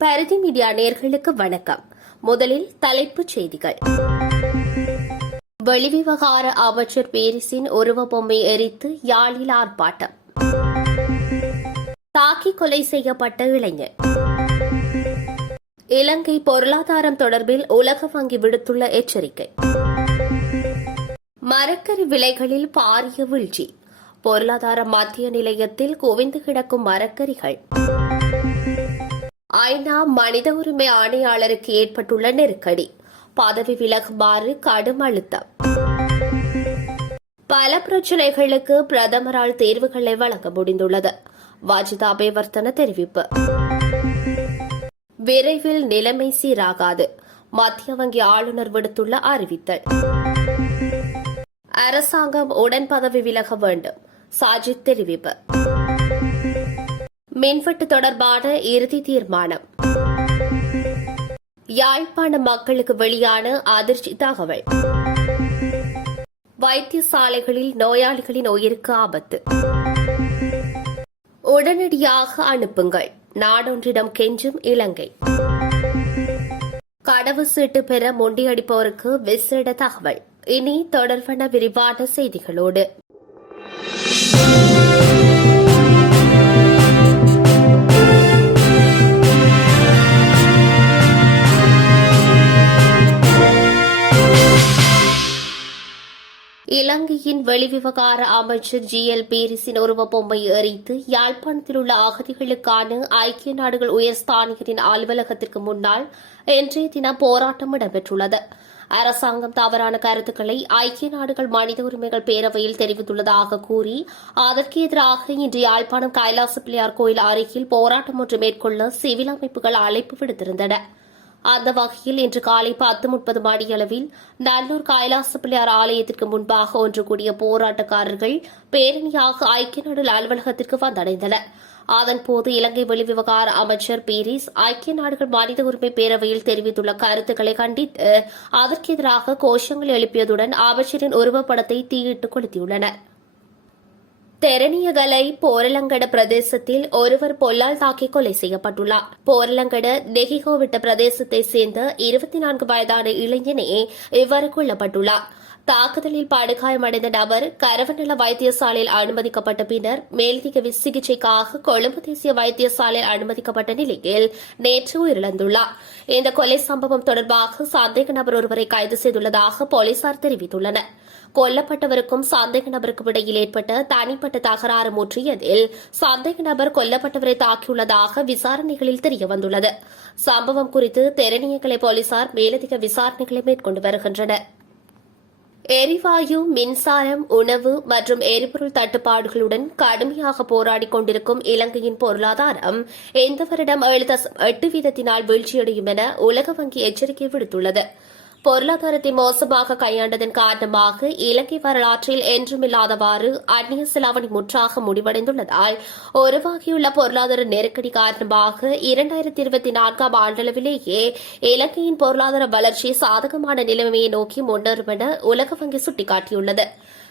பரிதி media நேயர்களுக்கு வணக்கம். முதலில் தலைப்புச் செய்திகள். வெளிவிவகார அமைச்சர் பேரிஸின் உருவ பொம்மை எரித்து யாழில் ஆர்ப்பாட்டம். தாக்கி கொலை செய்யப்பட்ட இளைஞர். இலங்கை பொருளாதாரம் தொடர்பில் உலக வங்கி விடுத்துள்ள எச்சரிக்கை. மரக்கறி விலைகளில் பாரிய வீழ்ச்சி. பொருளாதார மத்திய நிலையத்தில் குவிந்து கிடக்கும் மரக்கறிகள். ஐநா மனித உரிமை ஆணையாளருக்கு ஏற்பட்டுள்ள நெருக்கடி. பதவி விலகுமாறு கடும் அழுத்தம். பல பிரச்சினைகளுக்கு பிரதமரால் தேர்வுகளை வழங்க முடிந்துள்ளது. வாஜித அபேவர்த்தன தெரிவிப்பு. விரைவில் நிலைமை சீராகாது. மத்திய வங்கி ஆளுநர் விடுத்துள்ள அறிவித்தல். அரசாங்கம் உடன் பதவி விலக வேண்டும். சாஜித் தெரிவிப்பு. மின்வெட்டு தொடர்பான இறுதி தீர்மானம். யாழ்ப்பாண மக்களுக்கு வெளியான அதிர்ச்சி தகவல். வைத்தியசாலைகளில் நோயாளிகளின் உயிருக்கு ஆபத்து. உடனடியாக அனுப்புங்கள், நாடொன்றிடம் கெஞ்சும் இலங்கை. கடவுச்சீட்டு பெற முண்டியடிப்போருக்கு விசேட தகவல். இனி தொடர்பான விரிவான செய்திகளோடு இலங்கையின் வெளிவிவகார அமைச்சர் GL பேரிஸின் உருவ பொம்மை எரித்து யாழ்ப்பாணத்தில் உள்ள அகதிகளுக்கான ஐக்கிய நாடுகள் உயர்ஸ்தானிகரின் அலுவலகத்திற்கு முன்னால் இன்றைய தினம் போராட்டம் இடம்பெற்றுள்ளது. அரசாங்கம் தவறான கருத்துக்களை ஐக்கிய நாடுகள் மனித உரிமைகள் பேரவையில் தெரிவித்துள்ளதாக கூறி அதற்கு எதிராக இன்று யாழ்ப்பாணம் கைலாச பிள்ளையார் கோயில் அருகில் போராட்டம் ஒன்று மேற்கொள்ள சிவில் அமைப்புகள் அழைப்பு விடுத்திருந்தன. அந்த வகையில் இன்று காலை 10:30 மணியளவில் நல்லூர் கைலாச பிள்ளையார் ஆலயத்திற்கு முன்பாக ஒன்று கூடிய போராட்டக்காரர்கள் பேரணியாக ஐக்கிய நாடுகள் அலுவலகத்திற்கு வந்தடைந்தனர். அதன்போது இலங்கை வெளிவிவகார அமைச்சர் பீரிஸ் ஐக்கிய நாடுகள் மனித உரிமை பேரவையில் தெரிவித்துள்ள கருத்துக்களை கண்டித்து அதற்கு எதிராக கோஷங்கள் எழுப்பியதுடன் அமைச்சரின் உருவப்படத்தை தீயிட்டு கொளுத்தியுள்ளனர். தெரணியகலை போரலங்கட பிரதேசத்தில் ஒருவர் பொல்லால் தாக்கி கொலை செய்யப்பட்டுள்ளார். போரலங்கட நெகிகோவிட்ட பிரதேசத்தைச் சேர்ந்த 24 வயதான இளைஞனே இவ்வாறு கொல்லப்பட்டுள்ளார். தாக்குதலில் படுகாயமடைந்த நபர் கரவநல வைத்தியசாலையில் அனுமதிக்கப்பட்ட பின்னர் மேலதிக சிகிச்சைக்காக கொழும்பு தேசிய வைத்தியசாலையில் அனுமதிக்கப்பட்ட நிலையில் நேற்று உயிரிழந்துள்ளார். இந்த கொலை சம்பவம் தொடர்பாக சந்தேக நபர் ஒருவரை கைது செய்துள்ளதாக போலீசார் தெரிவித்துள்ளனர். கொல்லப்பட்டவருக்கும் சந்தேக நபருக்கும் இடையில் ஏற்பட்ட தனிப்பட்ட தகராறு முற்றியதில் சந்தேக நபர் கொல்லப்பட்டவரை தாக்கியுள்ளதாக விசாரணைகளில் தெரியவந்துள்ளது. சம்பவம் குறித்து தெரணியகலை போலீசார் மேலதிக விசாரணைகளை மேற்கொண்டு வருகின்றனர். எரிவாயு, மின்சாரம், உணவு மற்றும் எரிபொருள் தட்டுப்பாடுகளுடன் கடுமையாக போராடிக் கொண்டிருக்கும் இலங்கையின் பொருளாதாரம் இந்த வருடம் 7.8% வீழ்ச்சியடையும் என உலக வங்கி எச்சரிக்கை விடுத்துள்ளது. பொருளாதாரத்தை மோசமாக கையாண்டதன் காரணமாக இலங்கை வரலாற்றில் என்றுமில்லாதவாறு அந்நிய செலாவணி முற்றாக முடிவடைந்துள்ளதால் உருவாகியுள்ள பொருளாதார நெருக்கடி காரணமாக 2024 ஆண்டளவிலேயே இலங்கையின் பொருளாதார வளர்ச்சி சாதகமான நிலைமையை நோக்கி முன்னேறும் என உலக வங்கி சுட்டிக்காட்டியுள்ளது.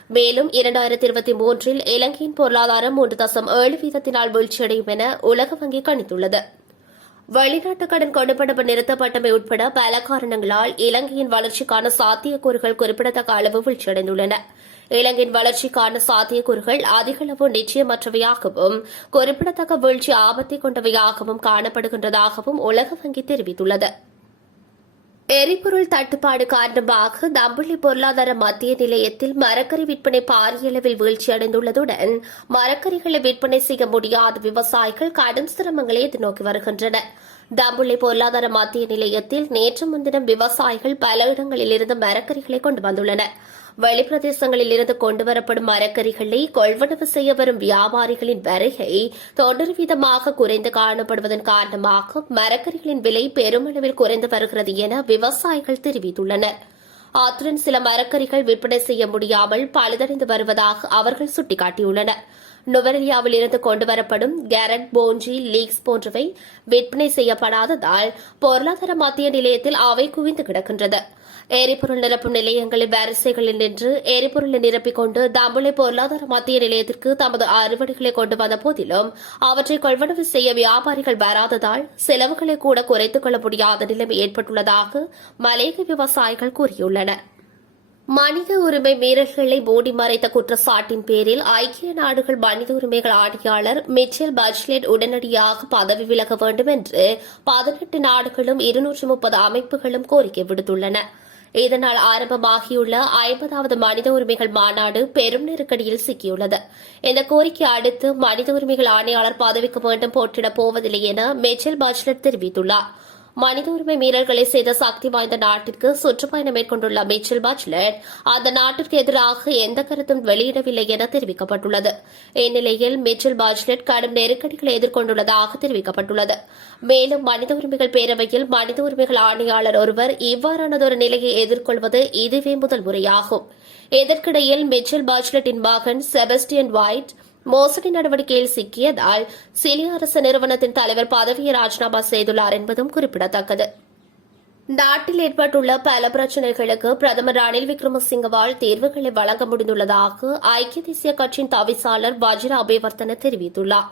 மேலும் 2023 இலங்கையின் பொருளாதாரம் 3.7% வீழ்ச்சியடையும் என உலக வங்கி கணித்துள்ளது. வெளிநாட்டு கடன் கொடுப்பனவு நிறுத்தப்பட்டமை உட்பட பல காரணங்களால் இலங்கையின் வளர்ச்சிக்கான சாத்தியக்கூறுகள் குறிப்பிடத்தக்க அளவு வீழ்ச்சியடைந்துள்ளன. இலங்கையின் வளர்ச்சிக்கான சாத்தியக்கூறுகள் அதிகளவு நிச்சயமற்றவையாகவும் குறிப்பிடத்தக்க வீழ்ச்சி ஆபத்தை கொண்டவையாகவும் காணப்படுகின்றதாகவும் உலக வங்கி தெரிவித்துள்ளது. எரிபொருள் தட்டுப்பாடு காரணமாக தம்புள்ளி பொருளாதார மத்திய நிலையத்தில் மரக்கறி விற்பனை பாரிய அளவில் வீழ்ச்சியடைந்துள்ளதுடன் மரக்கறிகளை விற்பனை செய்ய முடியாத விவசாயிகள் கடும் சிரமங்களை எதிர்நோக்கி வருகின்றனர். தம்புள்ளி பொருளாதார மத்திய நிலையத்தில் நேற்று முன்தினம் விவசாயிகள் பல இடங்களிலிருந்து மரக்கறிகளை கொண்டு வந்துள்ளனர். வெளிப்பிரதேசங்களில் இருந்து கொண்டுவரப்படும் மரக்கறிகளை கொள்வனவு செய்ய வரும் வியாபாரிகளின் வருகை 90% குறைந்து காணப்படுவதன் காரணமாக மரக்கறிகளின் விலை பெருமளவில் குறைந்து வருகிறது என விவசாயிகள் தெரிவித்துள்ளனர். அத்துடன் சில மரக்கறிகள் விற்பனை செய்ய முடியாமல் பழுதடைந்து வருவதாக அவர்கள் சுட்டிக்காட்டியுள்ளனர். நுவரெலியாவில் இருந்து கொண்டுவரப்படும் கேரட், போஞ்சி, லீக்ஸ் போன்றவை விற்பனை செய்யப்படாததால் பொருளாதார மத்திய நிலையத்தில் அவை குவிந்து கிடக்கின்றது. எரிபொருள் நிரப்பும் நிலையங்களில் வரிசைகளில் நின்று எரிபொருளை நிரப்பிக் கொண்டு தம்புளை பொருளாதார மத்திய நிலையத்திற்கு தமது அறுவடைகளை கொண்டு வந்த போதிலும் அவற்றை கொள்வனவு செய்ய வியாபாரிகள் வராததால் செலவுகளை கூட குறைத்துக் கொள்ள முடியாத நிலைமை ஏற்பட்டுள்ளதாக மலையக விவசாயிகள் கூறியுள்ளனர். மனித உரிமை மீறல்களை மூடி மறைத்த குற்றச்சாட்டின் பேரில் ஐக்கிய நாடுகள் மனித உரிமைகள் ஆணையாளர் மிச்சேல் பச்லெட் உடனடியாக பதவி விலக வேண்டும் என்று 18 நாடுகளும் 230 அமைப்புகளும் கோரிக்கை விடுத்துள்ளன. இதனால் ஆரம்பமாகியுள்ள 50வது மனித உரிமைகள் மாநாடு பெரும் நெருக்கடியில் சிக்கியுள்ளது. இந்த கோரிக்கை அடுத்து மனித உரிமைகள் ஆணையாளர் பதவிக்கு மீண்டும் போட்டியிடப் போவதில்லை என மிச்சேல் பச்லெட் தெரிவித்துள்ளார். மனித உரிமை மீறல்களை செய்த சக்தி வாய்ந்த நாட்டிற்கு சுற்றுப்பயணம் மேற்கொண்டுள்ள மிச்சேல் பச்லெட் அந்த நாட்டிற்கு எதிராக எந்த கருத்தும் வெளியிடவில்லை என தெரிவிக்கப்பட்டுள்ளது. இந்நிலையில் மிச்சேல் பச்லெட் கடும் நெருக்கடிகளை எதிர்கொண்டுள்ளதாக தெரிவிக்கப்பட்டுள்ளது. மேலும் மனித உரிமைகள் பேரவையில் மனித உரிமைகள் ஆணையாளர் ஒருவர் இவ்வாறானதொரு நிலையை எதிர்கொள்வது இதுவே முதல் முறையாகும். இதற்கிடையில் மிச்சேல் பச்லெட்டின் மகன் செபஸ்டியன் வைட் மோசடி நடவடிக்கையில் சிக்கியதால் சிலி அரசு நிறுவனத்தின் தலைவர் பதவியை ராஜினாமா செய்துள்ளார் என்பதும் குறிப்பிடத்தக்கது. நாட்டில் ஏற்பட்டுள்ள பல பிரச்சினைகளுக்கு பிரதமர் ரணில் விக்ரமசிங்கவால் தீர்வுகளை வழங்க முடிந்துள்ளதாக ஐக்கிய தேசிய கட்சியின் தவிசாளர் வஜிர அபேவர்த்தன தெரிவித்துள்ளார்.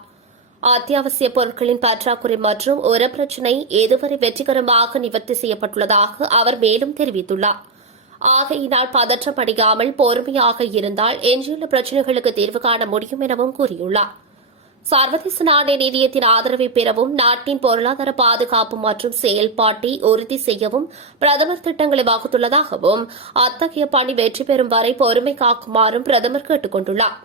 அத்தியாவசிய பொருட்களின் பற்றாக்குறை மற்றும் உர பிரச்சினை இதுவரை வெற்றிகரமாக நிவர்த்தி செய்யப்பட்டுள்ளதாக அவர் மேலும் தெரிவித்துள்ளார். ஆகையினால் பதற்றமடையாமல் பொறுமையாக இருந்தால் எஞ்சியுள்ள பிரச்சினைகளுக்கு தீர்வு காண முடியும் எனவும் கூறியுள்ளார். சர்வதேச நாணய நிதியத்தின் ஆதரவை பெறவும் நாட்டின் பொருளாதார பாதுகாப்பு மற்றும் செயல்பாட்டை உறுதி செய்யவும் பிரதமர் திட்டங்களை வகுத்துள்ளதாகவும் அத்தகைய பணி வெற்றி பெறும் வரை பொறுமை காக்குமாறும் பிரதமர் கேட்டுக் கொண்டுள்ளார்.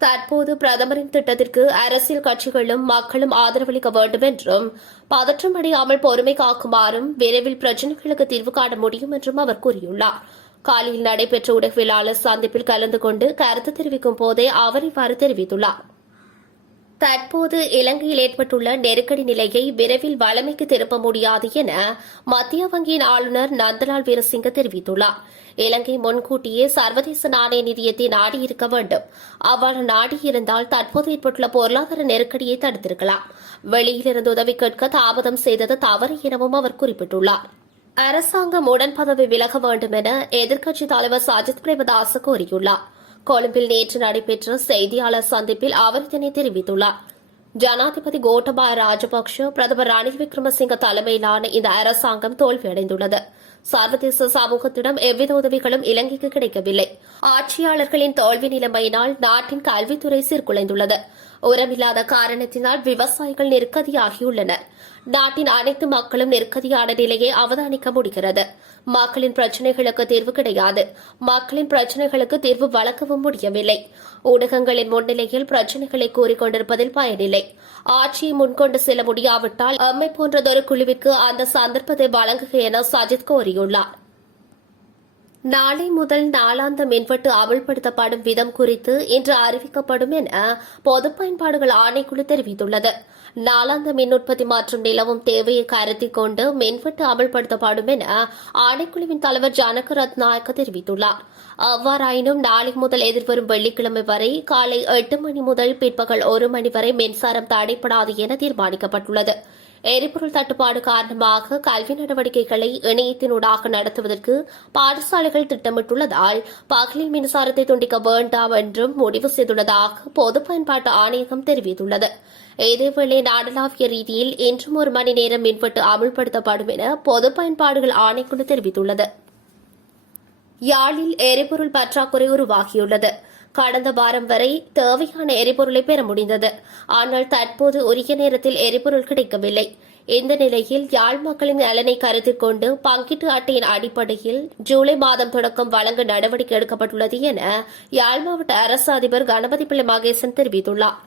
தற்போது பிரதமரின் திட்டத்திற்கு அரசியல் கட்சிகளும் மக்களும் ஆதரவளிக்க வேண்டும் என்றும் பதற்றமடையாமல் பொறுமை காக்குமாறும் விரைவில் பிரச்சினைகளுக்கு தீர்வு காண முடியும் என்றும் அவர் கூறியுள்ளார். காலையில் நடைபெற்ற ஊடகவியலாளர் சந்திப்பில் கலந்து கொண்டு கருத்து தெரிவிக்கும் போதே அவர் இவ்வாறு தெரிவித்துள்ளார். தற்போது இலங்கையில் ஏற்பட்டுள்ள நெருக்கடி நிலையை விரைவில் வழமைக்கு திருப்ப முடியாது என மத்திய வங்கியின் ஆளுநர் நந்தலால் வீரசிங்க தெரிவித்துள்ளார். இலங்கை முன்கூட்டியே சர்வதேச நாணய நிதியத்தை நாடியிருக்க வேண்டும். அவ்வாறு நாடியிருந்தால் தற்போது ஏற்பட்டுள்ள பொருளாதார நெருக்கடியை தடுத்திருக்கலாம். வெளியிலிருந்து உதவி கேட்க தாமதம் செய்தது தவறு எனவும் அவர் குறிப்பிட்டுள்ளார். அரசாங்கம் உடன் பதவி விலக வேண்டும் என எதிர்க்கட்சித் தலைவர் சஜித் பிரேமதாச கோரியுள்ளார். கொழும்பில் நேற்று நடைபெற்ற செய்தியாளர் சந்திப்பில் அவர் இதனை தெரிவித்துள்ளார். ஜனாதிபதி கோட்டபாய ராஜபக்ஷ பிரதமர் ரணில் விக்ரமசிங்க தலைமையிலான இந்த அரசாங்கம் தோல்வியடைந்துள்ளது. சர்வதேச சமூகத்திடம் எவ்வித உதவிகளும் இலங்கைக்கு கிடைக்கவில்லை. ஆட்சியாளர்களின் தோல்வி நிலைமையினால் நாட்டின் கல்வித்துறை சீர்குலைந்துள்ளது. உரமில்லாத காரணத்தினால் விவசாயிகள் நெருக்கடியாகியுள்ளனர். நாட்டின் அனைத்து மக்களும் நெருக்கடியான நிலையை அவதானிக்க முடிகிறது. மக்களின் பிரச்சினைகளுக்கு தீர்வு கிடையாது. மக்களின் பிரச்சினைகளுக்கு தீர்வு வழங்கவும் முடியவில்லை. ஊடகங்களின் முன்னிலையில் பிரச்சினைகளை கூறிக்கொண்டிருப்பதில் பயனில்லை. ஆட்சியை முன்கொண்டு செல்ல முடியாவிட்டால் எம்மை போன்றதொரு குழுவிற்கு அந்த சந்தர்ப்பத்தை வழங்குக என சஜித் கோரியுள்ளார். நாளை முதல் நாளாந்த மின்வெட்டு அமல்படுத்தப்படும் விதம் குறித்து இன்று அறிவிக்கப்படும் என பொது பயன்பாடுகள் ஆணைக்குழு தெரிவித்துள்ளது. நாளாந்த மின் உற்பத்தி மற்றும் நிலவும் தேவையை கருத்தில் கொண்டு மின்வெட்டு அமல்படுத்தப்படும் என ஆணைக்குழுவின் தலைவர் ஜனக ரத்நாயக்க தெரிவித்துள்ளார். அவ்வாறாயினும் நாளை முதல் எதிர்வரும் வெள்ளிக்கிழமை வரை காலை 8 மணி முதல் பிற்பகல் 1 மணி வரை மின்சாரம் தடைப்படாது என தீர்மானிக்கப்பட்டுள்ளது. எரிபொருள் தட்டுப்பாடு காரணமாக கல்வி நடவடிக்கைகளை இணையத்தினூடாக நடத்துவதற்கு பாடசாலைகள் திட்டமிட்டுள்ளதால் பகலில் மின்சாரத்தை துண்டிக்க வேண்டாம் என்றும் முடிவு செய்துள்ளதாக பொது பயன்பாட்டு ஆணையகம் தெரிவித்துள்ளது. இதேவேளை நாடளாவிய ரீதியில் இன்றும் 1 மணி நேரம் மின்வெட்டு அமல்படுத்தப்படும் என பொது பயன்பாடுகள் ஆணைக்குழு தெரிவித்துள்ளது. யாழில் எரிபொருள் பற்றாக்குறை உருவாகியுள்ளது. கடந்த வாரம் வரை தேவையான எரிபொருளை பெற முடிந்தது. ஆனால் தற்போது உரிய நேரத்தில் எரிபொருள் கிடைக்கவில்லை. இந்த நிலையில் யாழ் மக்களின் நலனை கருத்தில் கொண்டு பங்கீட்டு அட்டையின் அடிப்படையில் ஜூலை மாதம் தொடக்கம் வழங்க நடவடிக்கை எடுக்கப்பட்டுள்ளது என யாழ் மாவட்ட அரசு அதிபர் கணபதி பிள்ளை மகேசன் தெரிவித்துள்ளார்.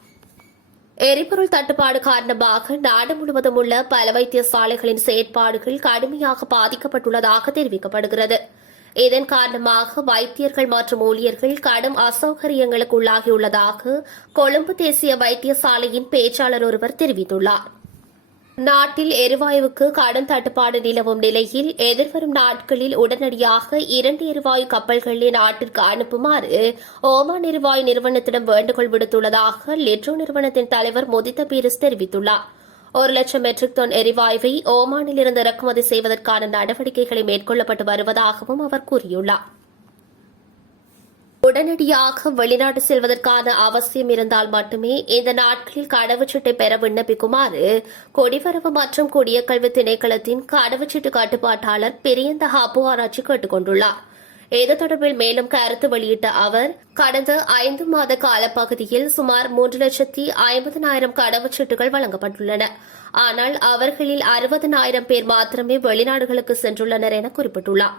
எரிபொருள் தட்டுப்பாடு காரணமாக நாடு முழுவதும் உள்ள பல வைத்தியசாலைகளின் செயற்பாடுகள் கடுமையாக பாதிக்கப்பட்டுள்ளதாக தெரிவிக்கப்படுகிறது. இதன் காரணமாக வைத்தியர்கள் மற்றும் ஊழியர்கள் கடும் அசௌகரியங்களுக்கு உள்ளாகியுள்ளதாக கொழும்பு தேசிய வைத்தியசாலையின் பேச்சாளர் ஒருவர் தெரிவித்துள்ளார். நாட்டில் எரிவாயுவுக்கு கடும் தட்டுப்பாடு நிலவும் நிலையில் எதிர்வரும் நாட்களில் உடனடியாக 2 எரிவாயு கப்பல்களை நாட்டிற்கு அனுப்புமாறு ஓமான் எரிவாயு நிறுவனத்திடம் வேண்டுகோள் விடுத்துள்ளதாக லிட்ரோ நிறுவனத்தின் தலைவர் முதித்த பீரிஸ் தெரிவித்துள்ளார். 1,00,000 மெட்ரிக் டன் எரிவாயுவை ஓமானில் இருந்து இறக்குமதி செய்வதற்கான நடவடிக்கைகளை மேற்கொள்ளப்பட்டு வருவதாகவும் அவர் கூறியுள்ளார். உடனடியாக வெளிநாடு செல்வதற்கான அவசியம் இருந்தால் மட்டுமே இந்த நாட்களில் கடவுச்சீட்டை பெற விண்ணப்பிக்குமாறு குடிவரவு மற்றும் குடியக்கல்வி திணைக்களத்தின் கடவுச்சீட்டு கட்டுப்பாட்டாளர் பிரியந்த ஹாபு ஆராய்ச்சி கேட்டுக் கொண்டுள்ளார். இது தொடர்பில் மேலும் கருத்து வெளியிட்ட அவர், கடந்த 5 மாத காலப்பகுதியில் சுமார் 3,50,000 கடவுச்சீட்டுகள் வழங்கப்பட்டுள்ளன. ஆனால் அவர்களில் 60,000 பேர் மாத்திரமே வெளிநாடுகளுக்கு சென்றுள்ளனர் என குறிப்பிட்டுள்ளார்.